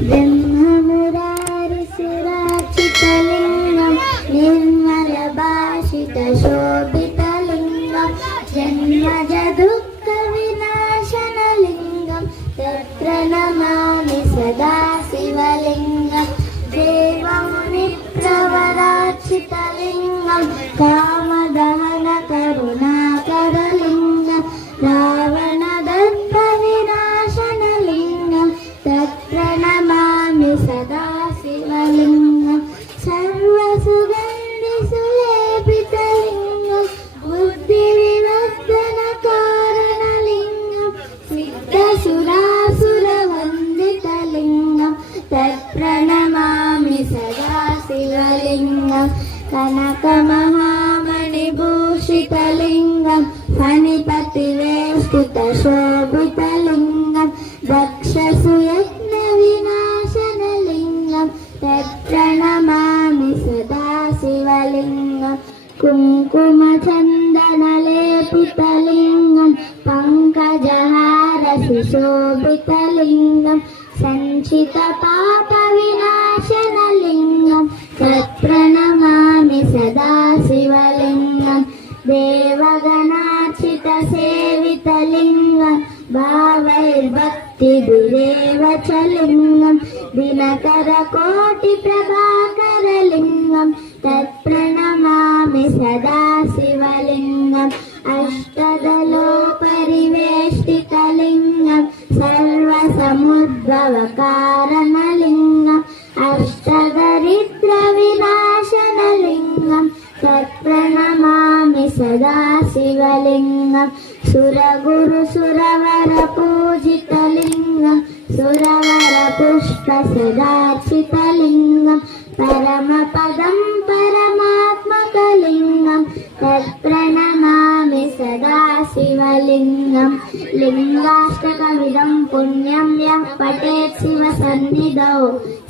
ब्रह्ममुरारिसुरार्चितलिङ्गं निर्मलभाषितशोभितलिङ्गं जन्मजदुःखविनाशनलिङ्गं तत्र नमामि सदा शिवलिङ्गं देवमुनिप्रवरार्चितलिङ्गं कामदहनकरुणाकरलिङ्गं रावणदर्पविनाशनलिङ्गं तत्र नमामि सदा शिवलिङ्गं सर्वसुगन्धिसुलेपितलिङ्गं बुद्धिविवर्धनकारणलिङ्गं सिद्धसुरासुरवन्दितलिङ्गं तत्र नमामि सदा शिवलिङ्गं कनकमहामणिभूषितलिङ्गं फणिपतिवेष्टितशोभितलिङ्गं दक्षसुयज्ञविनाशनलिङ्गं तत्र नमामि सदा शिवलिङ्गं कुङ्कुमचन्दनलेपितलिङ्गं पङ्कजहारसुशोभितलिङ्गं सञ्चितपापविनाशनलिङ्गं तत्र नमामि सदा शिवलिङ्गं देवगणार्चितसेवितलिङ्गं भावैर्भक्तिभिरेव च लिङ्गं दिनकरकोटिप्रभाकरलिङ्गं तत्र नमामि सदा शिवलिङ्गम् अष्टदलोपरिवेष्टितलिङ्गं सर्वसमुद्भवकारणलिङ्गम् अष्टदरिद्रविनाशनलिङ्गं तत्र नमामि सदा शिवलिङ्गं सुरगुरुसुरवरपूजितलिङ्गं सुरवरपुष्पसदार्चितलिङ्गं परमपदं परमात्मकलिङ्गं तत्र नमामि सदा शिवलिङ्गं लिङ्गाष्टकमिदं पुण्यं यः पठेत् शिवसन्निधौ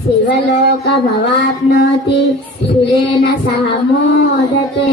शिवलोकमवाप्नोति शिवेन सह मोदते।